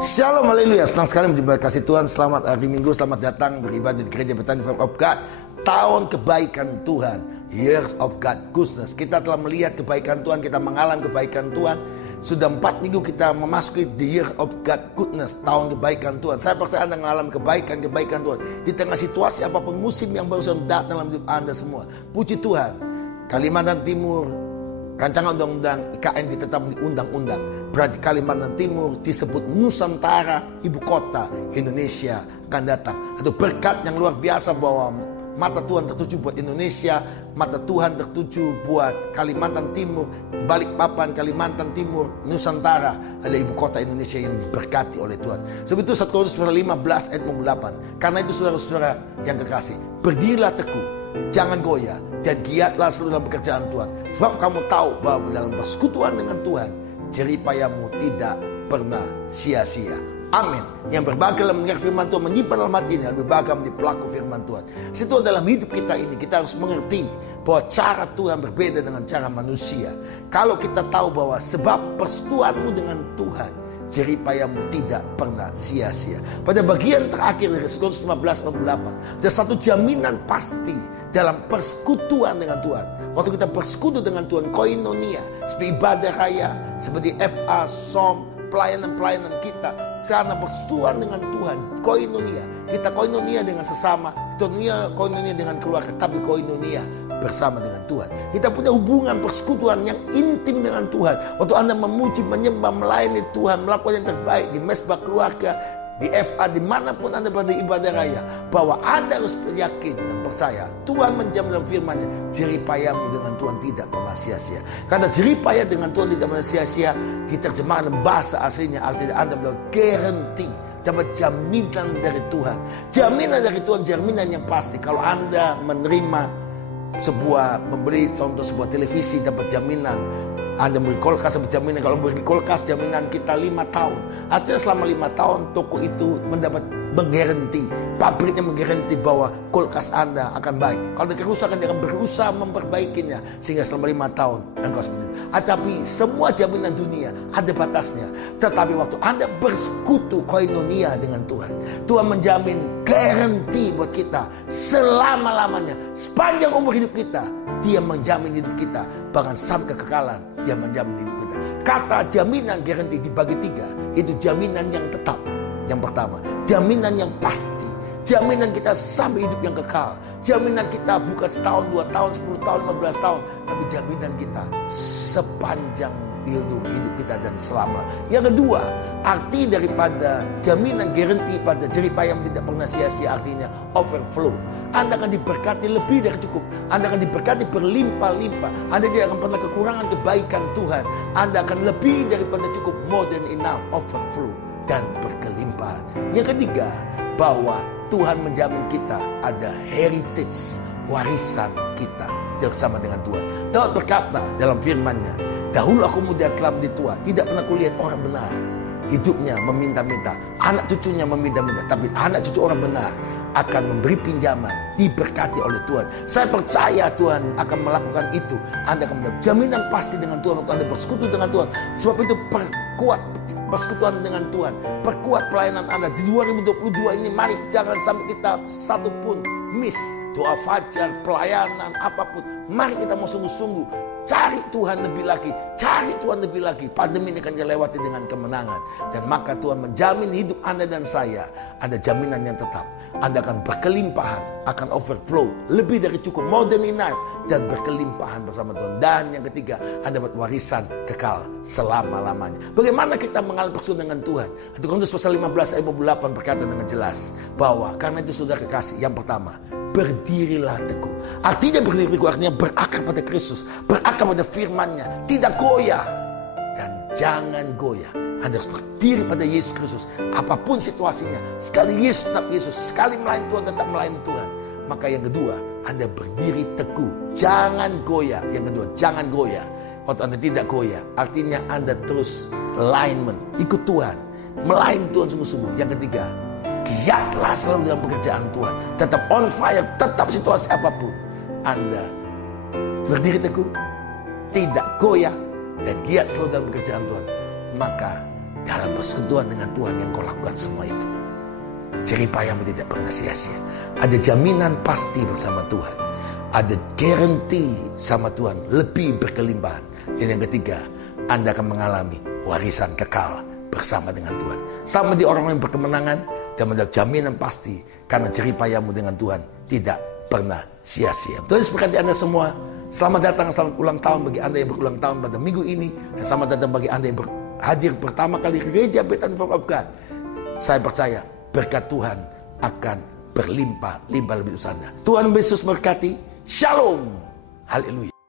Shalom, haleluya. Senang sekali kasih Tuhan. Selamat hari Minggu, selamat datang beribadah di gereja Bethany Family of God. Tahun kebaikan Tuhan, Years of God Goodness. Kita telah melihat kebaikan Tuhan, kita mengalami kebaikan Tuhan. Sudah 4 minggu kita memasuki the year of God goodness, tahun kebaikan Tuhan. Saya percaya Anda mengalami kebaikan Tuhan di tengah situasi apapun, musim yang baru saja datang dalam hidup Anda semua. Puji Tuhan. Kalimantan Timur, rancangan undang-undang IKN ditetapkan di undang-undang. Berarti Kalimantan Timur disebut Nusantara, ibu kota Indonesia akan datang. Itu berkat yang luar biasa bahwa mata Tuhan tertuju buat Indonesia, mata Tuhan tertuju buat Kalimantan Timur, Balikpapan, Kalimantan Timur, Nusantara. Ada ibu kota Indonesia yang diberkati oleh Tuhan. Sebab itu 1 Korintus 15 ayat 8. Karena itu saudara-saudara yang kekasih, berdirilah teguh, jangan goyah, dan giatlah selalu dalam pekerjaan Tuhan. Sebab kamu tahu bahwa dalam persekutuan dengan Tuhan, jeripayamu tidak pernah sia-sia. Amin. Yang berbahagia dalam mendengar firman Tuhan, menyimpan dalam hati ini, lebih bahagia menjadi pelaku firman Tuhan. Situ dalam hidup kita ini, kita harus mengerti bahwa cara Tuhan berbeda dengan cara manusia. Kalau kita tahu bahwa sebab persekutuanmu dengan Tuhan, jeripayamu tidak pernah sia-sia. Pada bagian terakhir dari 1 Korintus 15:8, ada satu jaminan pasti dalam persekutuan dengan Tuhan. Waktu kita bersekutu dengan Tuhan, koinonia, seperti ibadah raya, seperti FA, som, pelayanan-pelayanan kita, karena persekutuan dengan Tuhan, koinonia. Kita koinonia dengan sesama, koinonia dengan keluarga, tapi koinonia bersama dengan Tuhan. Kita punya hubungan persekutuan yang intim dengan Tuhan. Waktu Anda memuji, menyembah, melayani Tuhan, melakukan yang terbaik di mesbah keluarga, di FA, dimanapun Anda berada ibadah raya, bahwa Anda harus yakin dan percaya Tuhan menjamin dalam firman-Nya, jeripayamu dengan Tuhan tidak pernah sia-sia. Karena jeripaya dengan Tuhan tidak pernah sia-sia, diterjemahkan dalam bahasa aslinya artinya Anda mendapat guarantee, dapat jaminan dari Tuhan. Jaminan dari Tuhan, jaminan yang pasti. Kalau Anda menerima memberi contoh sebuah televisi, dapat jaminan. Anda memberi kulkas, dapat jaminan. Kalau memberi kulkas, jaminan kita 5 tahun. Artinya selama 5 tahun toko itu mendapat menggaranti, pabriknya menggaranti bahwa kulkas Anda akan baik. Kalau ada kerusakan, dia akan berusaha memperbaikinya sehingga selama 5 tahun engkau seperti itu. Tapi semua jaminan dunia ada batasnya. Tetapi waktu Anda bersekutu koinonia dengan Tuhan, Tuhan menjamin garanti buat kita selama-lamanya, sepanjang umur hidup kita. Dia menjamin hidup kita, bahkan sampai kekekalan Dia menjamin hidup kita. Kata jaminan garanti dibagi 3, itu jaminan yang tetap. Yang pertama, jaminan yang pasti, jaminan kita sampai hidup yang kekal. Jaminan kita bukan setahun, 2 tahun, 10 tahun, 15 tahun, tapi jaminan kita sepanjang hidup kita dan selama. Yang kedua, arti daripada jaminan garanti pada jeripaya yang tidak pernah sia-sia, artinya overflow. Anda akan diberkati lebih dari cukup. Anda akan diberkati berlimpah-limpah. Anda tidak akan pernah kekurangan kebaikan Tuhan. Anda akan lebih daripada cukup, more than enough, overflow dan berkelimpahan. Yang ketiga, bahwa Tuhan menjamin kita ada heritage, warisan kita bersama dengan Tuhan. Daud berkata dalam firman-Nya, dahulu aku muda telah menjadi tua, tidak pernah kulihat orang benar hidupnya meminta-minta, anak cucunya meminta-minta, tapi anak cucu orang benar akan memberi pinjaman, diberkati oleh Tuhan. Saya percaya Tuhan akan melakukan itu. Anda akan mendapat jaminan pasti dengan Tuhan untuk Anda bersekutu dengan Tuhan. Sebab itu perkuat persekutuan dengan Tuhan, perkuat pelayanan Anda di 2022 ini. Mari jangan sampai kita satu pun miss doa fajar, pelayanan apapun. Mari kita mau sungguh-sungguh cari Tuhan lebih lagi, cari Tuhan lebih lagi. Pandemi ini akan dilewati dengan kemenangan, dan maka Tuhan menjamin hidup Anda dan saya ada jaminan yang tetap. Anda akan berkelimpahan, akan overflow, lebih dari cukup, more than enough, dan berkelimpahan bersama Tuhan. Dan yang ketiga, Anda dapat warisan kekal selama-lamanya. Bagaimana kita mengalami persekutuan dengan Tuhan? 1 Korintus pasal 15 ayat 8 berkata dengan jelas bahwa karena itu saudara kekasih, yang pertama, berdirilah teguh. Artinya berdiri teguh, artinya berakar pada Kristus, berakar pada firman-Nya, tidak goyah, dan jangan goyah. Anda harus berdiri pada Yesus Kristus, apapun situasinya. Sekali Yesus tetap Yesus, sekali melayani Tuhan tetap melayani Tuhan. Maka yang kedua, Anda berdiri teguh, jangan goyah. Yang kedua, jangan goyah. Waktu Anda tidak goyah, artinya Anda terus alignment, ikut Tuhan, melayani Tuhan sungguh-sungguh. Yang ketiga, giatlah selalu dalam pekerjaan Tuhan, tetap on fire, tetap situasi apapun. Anda berdiri teguh, tidak goyah, dan giat selalu dalam pekerjaan Tuhan. Maka dalam persekutuan dengan Tuhan yang kau lakukan semua itu, jeripayamu tidak pernah sia-sia. Ada jaminan pasti bersama Tuhan. Ada guarantee sama Tuhan lebih berkelimpahan. Dan yang ketiga, Anda akan mengalami warisan kekal bersama dengan Tuhan. Selamat di orang yang berkemenangan dan mendapat jaminan pasti karena jeripayamu dengan Tuhan tidak pernah sia-sia. Tuhan berkati Anda semua. Selamat datang, selamat ulang tahun bagi Anda yang berulang tahun pada minggu ini. Dan selamat datang bagi Anda yang hadir pertama kali Gereja Bethany Family of God. Saya percaya berkat Tuhan akan berlimpah-limpah lebih besar. Tuhan Yesus berkati. Shalom. Haleluya.